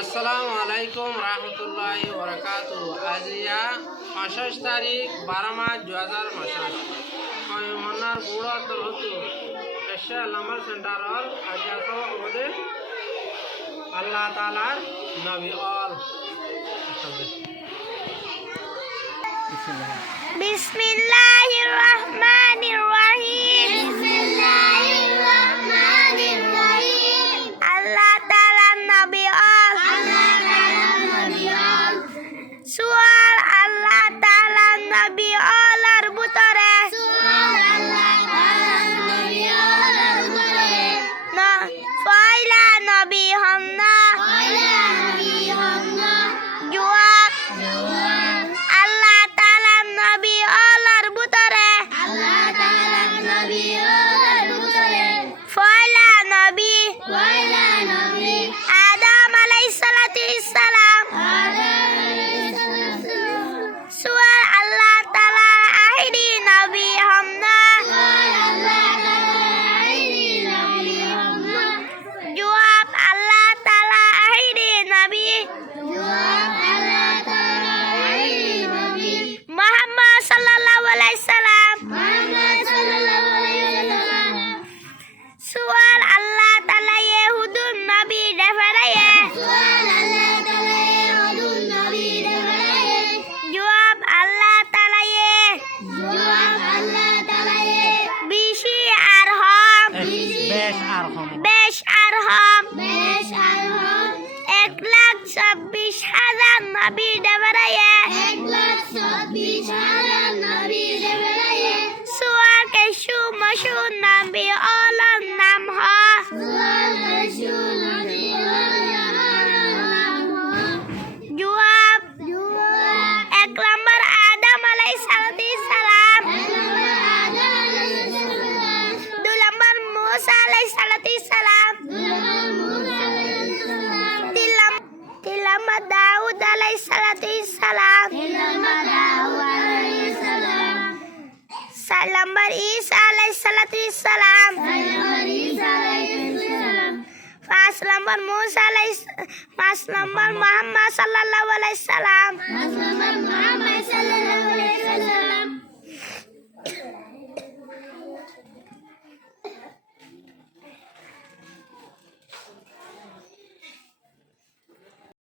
আসসালামু আলাইকুম রহমতুল্লাহি ওবরাকাতু। আজিয়া ২৫ তারিখ ১২ মার্চ ২০২৫ আমি মন্নার বুড়ো তরহতু এশিয়া লামাল সেন্টারল আজিয়া সব আমাদের আল্লাহ তাআলার নবী অল বিসমিল্লাহির রহমানির রহিম। আল্লাহ তাআলার নবী অল। সুয়াল আল্লাহ তাআলার নবী অলার ভিতরে পয়লা নবী হন না জবাব আল্লাহ তাআলার নবী অলার ভিতরে পয়লা নবী আদম আলাইহিস সালাম। সুয়াল আল্লাহ তাআলার আখিরি নবী হন না জবাব আল্লাহ তাআলার আখিরি নবী মুহাম্মদ সাল্লাল্লাহু আলাইহি সাল্লাম। সুয়াল আল্লাহ তাআলা ইহুদুন নবী দেফরায়ে জবাব আল্লাহ তাআলা বেশি আর হম বেশ আর হম 1,26,000 নবী দেফরায়ে সুয়াল কেশু মশু নবী অলার নাম হ জবাব 1 নম্বর আদম আলাইহিস সালাম, 2 নম্বর মূসা আলাইহিস সালাম, 3 নম্বর দাউদ আলাইহিস সালাম, 4 নম্বর ঈসা আলাইহিস সালাম, 5 নম্বর মুহাম্মদ সাল্লাল্লাহু আলাইহি সাল্লাম।